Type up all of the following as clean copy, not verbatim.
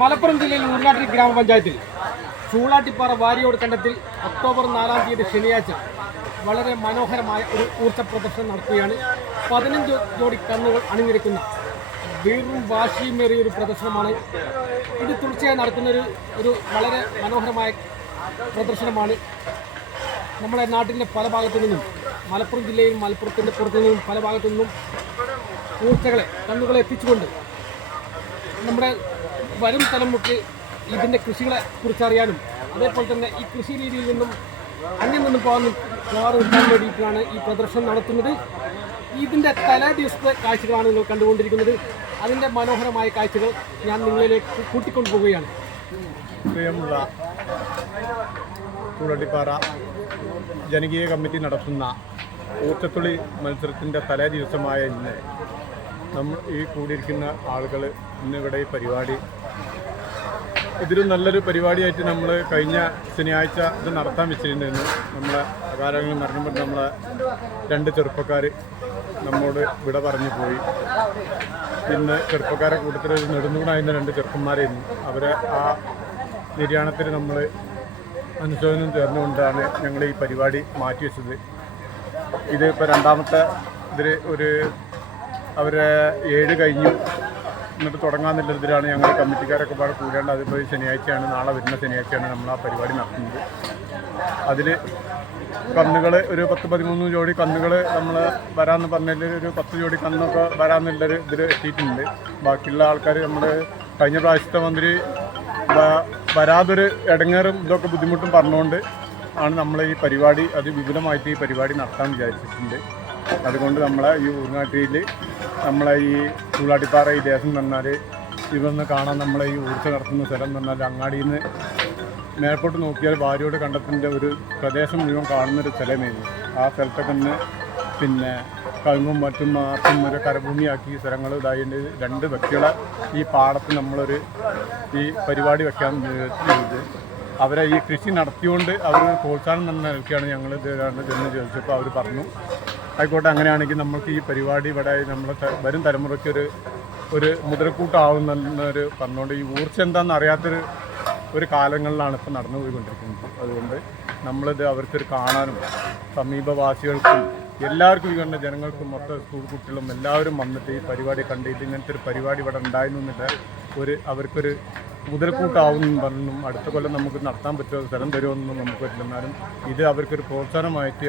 മലപ്പുറം ജില്ലയിൽ ഊർങ്ങാട്ടിരി ഗ്രാമപഞ്ചായത്തിൽ ചൂളാട്ടിപ്പാറ വാരിയോട് കണ്ടത്തിൽ ഒക്ടോബർ 4-ാം തീയതി ശനിയാഴ്ച വളരെ മനോഹരമായ ഒരു ഊർജ്ജ പ്രദർശനം നടത്തുകയാണ്. 15 ജോഡി കന്നുകൾ അണിനിരക്കുന്ന വീറും വാശിയുമേറിയ ഒരു പ്രദർശനമാണ് ഇത്. തുടർച്ചയായി നടക്കുന്ന ഒരു വളരെ മനോഹരമായ പ്രദർശനമാണ്. നമ്മുടെ നാട്ടിൻ്റെ പല ഭാഗത്തു നിന്നും, മലപ്പുറം ജില്ലയിൽ മലപ്പുറത്തിൻ്റെ പുറത്തു നിന്നും പല ഭാഗത്തു നിന്നും കന്നുകളെ എത്തിച്ചുകൊണ്ട് നമ്മുടെ വരും തലമുറയ്ക്ക് ഇതിൻ്റെ കൃഷികളെ കുറിച്ചറിയാനും അതേപോലെ തന്നെ ഈ കൃഷി രീതിയിൽ നിന്നും അന്യം നിന്നും പോകാൻ വേണ്ടിയിട്ടാണ് ഈ പ്രദർശനം നടത്തുന്നത്. ഇതിൻ്റെ തലേ ദിവസത്തെ കാഴ്ചകളാണ് നിങ്ങൾ കണ്ടുകൊണ്ടിരിക്കുന്നത്. അതിൻ്റെ മനോഹരമായ കാഴ്ചകൾ ഞാൻ നിങ്ങളിലേക്ക് കൂട്ടിക്കൊണ്ടുപോവുകയാണ്. പ്രിയമുള്ള ചൂളാട്ടിപ്പാറ ജനകീയ കമ്മിറ്റി നടത്തുന്ന ഊർച്ചത്തുളി മത്സരത്തിൻ്റെ തലേ ദിവസമായ ഇന്ന് നമ്മൾ ഈ കൂടിയിരിക്കുന്ന ആളുകൾ ഇന്നിവിടെ ഈ പരിപാടി ഇതിലും നല്ലൊരു പരിപാടിയായിട്ട് നമ്മൾ കഴിഞ്ഞ ശനിയാഴ്ച ഇത് നടത്താൻ വെച്ചിട്ടുണ്ടായിരുന്നു. നമ്മളെ അകാലങ്ങളിൽ മരണപ്പെട്ട് നമ്മളെ 2 ചെറുപ്പക്കാർ നമ്മോട് വിട പറഞ്ഞു പോയി. ഇന്ന് ചെറുപ്പക്കാരെ കൂട്ടത്തിൽ നെടുന്നുകൂടായിരുന്ന 2 ചെറുപ്പന്മാരായിരുന്നു. അവരെ ആ നിര്യാണത്തിൽ നമ്മൾ അനുശോചനം ചേർന്നുകൊണ്ടാണ് ഞങ്ങൾ ഈ പരിപാടി മാറ്റിവെച്ചത്. ഇത് ഇപ്പോൾ രണ്ടാമത്തെ ഇതിൽ അവരെ 7 കഴിഞ്ഞു എന്നിട്ട് തുടങ്ങാമെന്നുള്ളതിലാണ് ഞങ്ങൾ കമ്മിറ്റിക്കാരൊക്കെ പാടെ കൂടേണ്ടത്. അതിപ്പോൾ ശനിയാഴ്ചയാണ്, നാളെ വരുന്ന ശനിയാഴ്ചയാണ് നമ്മൾ ആ പരിപാടി നടത്തുന്നത്. അതിൽ കന്നുകൾ ഒരു 10-13 ജോഡി കന്നുകൾ നമ്മൾ വരാമെന്ന് പറഞ്ഞതിൽ ഒരു 10 ജോഡി കന്നൊക്കെ വരാമെന്നുള്ളൊരു ഇതിൽ എത്തിയിട്ടുണ്ട്. ബാക്കിയുള്ള ആൾക്കാർ നമ്മൾ കഴിഞ്ഞ പ്രാവശ്യത്തെ മന്ത്രി വരാതൊരു ഇടങ്ങേറും ഇതൊക്കെ ബുദ്ധിമുട്ടും പറഞ്ഞുകൊണ്ട് ആണ് നമ്മൾ ഈ പരിപാടി വിപുലമായിട്ട് ഈ പരിപാടി നടത്താൻ വിചാരിച്ചിട്ടുണ്ട്. അതുകൊണ്ട് നമ്മളെ ഈ ഊർങ്ങാട്ടിയിൽ നമ്മളെ ഈ ചൂളാട്ടിപ്പാറ ഈ ദേശം എന്ന് പറഞ്ഞാൽ ഇതൊന്ന് കാണാൻ നമ്മളെ ഈ ഊർച്ച നടത്തുന്ന സ്ഥലം എന്ന് പറഞ്ഞാൽ അങ്ങാടിയിൽ നിന്ന് മേൽപോട്ട് നോക്കിയാൽ വാരിയോട് കണ്ടത്തിൻ്റെ ഒരു പ്രദേശം മുഴുവൻ കാണുന്നൊരു സ്ഥലമായിരുന്നു. ആ സ്ഥലത്തൊക്കെ ഒന്ന് പിന്നെ കഴുങ്ങും മറ്റും മാർച്ചും ഒരു കരഭൂമിയാക്കി സ്ഥലങ്ങൾ ഇതായിട്ട് 2 വ്യക്തികളെ ഈ പാടത്ത് നമ്മളൊരു ഈ പരിപാടി വെക്കാൻ ചെയ്തത്. അവരെ ഈ കൃഷി നടത്തിയോണ്ട് അവർ പ്രോത്സാഹനം തന്നെ നൽകിയാണ് ഞങ്ങൾ ഇത് ചെന്ന് ചോദിച്ചപ്പോൾ അവർ പറഞ്ഞു ആയിക്കോട്ടെ, അങ്ങനെയാണെങ്കിൽ നമുക്ക് ഈ പരിപാടി ഇവിടെ നമ്മളെ വരും തലമുറയ്ക്ക് ഒരു മുതൽക്കൂട്ടാവുന്നൊരു പറഞ്ഞുകൊണ്ട് ഈ ഊർജ്ജം എന്താണെന്ന് അറിയാത്തൊരു കാലങ്ങളിലാണ് ഇപ്പോൾ നടന്നു പോയിക്കൊണ്ടിരിക്കുന്നത്. അതുകൊണ്ട് നമ്മളിത് അവർക്കൊരു കാണാനും സമീപവാസികൾക്കും എല്ലാവർക്കും ഈ കണ്ട ജനങ്ങൾക്കും മൊത്തം സ്കൂൾ കുട്ടികളും എല്ലാവരും വന്നിട്ട് ഈ പരിപാടി കണ്ടിട്ട് ഇങ്ങനത്തെ ഒരു പരിപാടി ഇവിടെ ഉണ്ടായിരുന്നില്ല അവർക്കൊരു മുതൽക്കൂട്ടാവുമെന്നും പറഞ്ഞു. അടുത്ത കൊല്ലം നമുക്ക് നടത്താൻ പറ്റുമോ, സ്ഥലം തരുമെന്നൊന്നും നമുക്ക് പറ്റില്ല. എന്നാലും ഇത് അവർക്കൊരു പ്രോത്സാഹനമായിട്ട്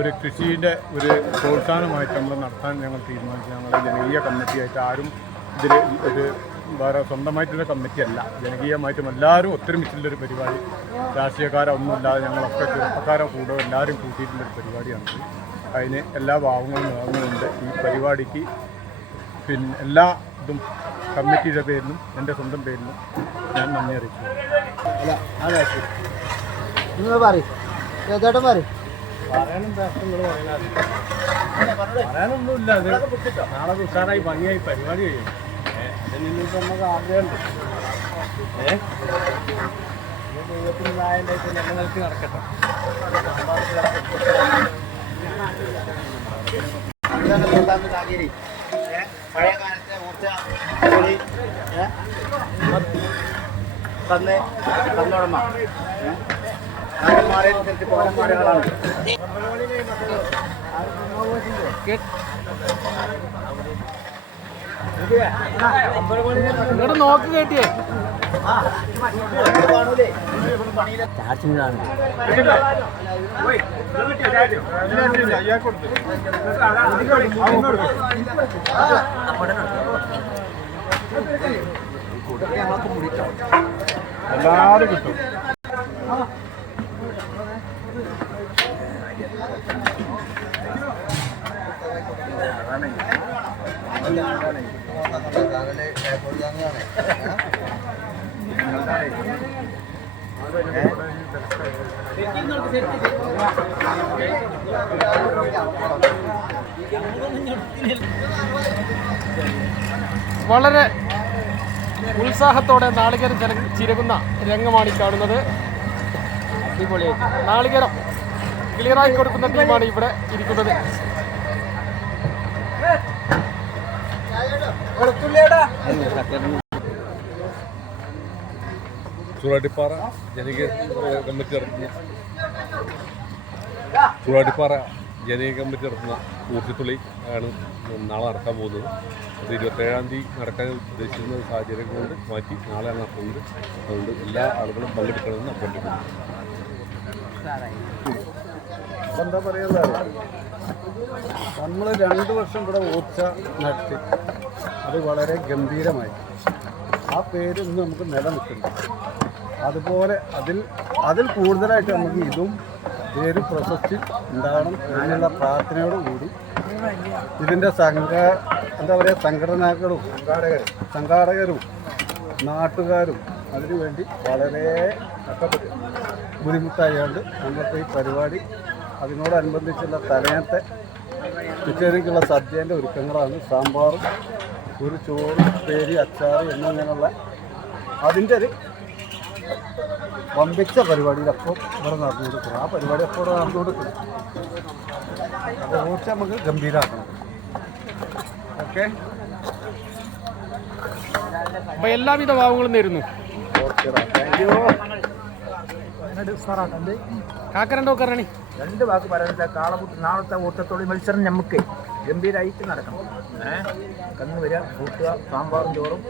ഒരു കൃഷിയുടെ ഒരു പ്രോത്സാഹനമായിട്ട് നമ്മൾ നടത്താൻ ഞങ്ങൾ തീരുമാനിച്ചു. ഞങ്ങൾ ജനകീയ കമ്മിറ്റിയായിട്ട് ആരും ഇതിൽ വേറെ സ്വന്തമായിട്ടുള്ള കമ്മിറ്റിയല്ല, ജനകീയമായിട്ടും എല്ലാവരും ഒത്തൊരുമിച്ചുള്ളൊരു പരിപാടി. രാഷ്ട്രീയക്കാരൊന്നുമില്ലാതെ ഞങ്ങളൊക്കെ ചെറുപ്പക്കാരെ കൂടെ എല്ലാവരും കൂട്ടിയിട്ടുള്ളൊരു പരിപാടിയാണിത്. അതിന് എല്ലാ ഭാവങ്ങളും നേർന്നുകൊണ്ട് ഈ പരിപാടിക്ക് എല്ലാ ഇതും കമ്മിറ്റിയുടെ പേരിലും എൻ്റെ സ്വന്തം പേരിലും ഞാൻ നന്ദി അറിയിച്ചു. പറയാനൊന്നുമില്ല. അത് നാളെ ഉഷാറായി ഭംഗിയായി പരിപാടി കഴിയും. നിന്നിപ്പോൾ നമുക്ക് ആഗ്രഹമുണ്ട് ദൈവത്തിനായതിൻ്റെ ഞങ്ങൾക്ക് നടക്കട്ടെ. പഴയ കാലത്തെ ഊർച്ച തന്നോടമ്മ മാറിയനുസരിച്ച് പൗരന്മാരുകളാണ്. ഇങ്ങോട്ട് നോക്കി കേട്ടിയേ എല്ലാവരും കിട്ടും. വളരെ ഉത്സാഹത്തോടെ നാളികേരം ചിരകുന്ന രംഗമാണ് ഈ കാണുന്നത്. അടിപൊളിയായിട്ട് നാളികേരം ക്ലിയറായി കൊടുക്കുന്ന ടീമാണ് ഇവിടെ ഇരിക്കുന്നത്. ചൂളാട്ടിപ്പാറ ജനകീയ കമ്മിറ്റി നടത്തുന്ന ചൂളാട്ടിപ്പാറ ജനകീയ കമ്മിറ്റി നടത്തുന്ന ഊർജ്ജത്തുളി ആണ് നാളെ നടക്കാൻ പോകുന്നത്. അത് 27-ാം തീയതി നടക്കാൻ ഉദ്ദേശിക്കുന്ന സാഹചര്യം കൊണ്ട് മാറ്റി നാളെയാണ് നടത്തുന്നത്. അതുകൊണ്ട് എല്ലാ ആളുകളും പങ്കെടുക്കണമെന്ന് അഭ്യർത്ഥിക്കുന്നു. എന്താ പറയുക, നമ്മൾ 2 വർഷം ഇവിടെ ഊർച്ച നടത്തി അത് വളരെ ഗംഭീരമായി ആ പേര് ഇന്ന് നമുക്ക് നിലനിൽക്കുന്നു. അതുപോലെ അതിൽ കൂടുതലായിട്ട് നമുക്ക് ഇതും പേര് പ്രശസ്തി ഉണ്ടാകണം എന്നുള്ള പ്രാർത്ഥനയോടുകൂടി ഇതിൻ്റെ എന്താ പറയുക സംഘാടകരും നാട്ടുകാരും അതിനുവേണ്ടി വളരെ ബുദ്ധിമുട്ടായതുകൊണ്ട് നമ്മൾക്ക് ഈ പരിപാടി അതിനോടനുബന്ധിച്ചുള്ള തലേന്നത്തെ ഉച്ചയ്ക്കുള്ള സദ്യേൻ്റെ ഒരുക്കങ്ങളാണ്. സാമ്പാറും ഒരു ചോറ് പേരി അച്ചാറ് എന്നിങ്ങനെയുള്ള അതിൻ്റെ ഒരു വമ്പിച്ച പരിപാടിയിലപ്പോൾ ഇവിടെ നടന്നു കൊടുക്കണം. ആ പരിപാടി അപ്പോൾ ഇവിടെ നടന്നു കൊടുക്കണം. അപ്പോൾ ഊർച്ച നമുക്ക് ഗംഭീരമാക്കണം. ഓക്കെ, അപ്പോൾ എല്ലാവിധ ഭാവങ്ങളും നേരുന്നു. Okay, thank you. കാക്കരണ്ടോ കരണി 2 വാക്ക് പറയുന്നത് കാളപൂട്ട് നാളത്തെ ഊർജ്ജത്തോടെ മത്സരം നമുക്ക് ഗംഭീരമായിട്ട് നടക്കണം. കന്ന് വരിക കൂട്ടുക, സാമ്പാറും ചോറും.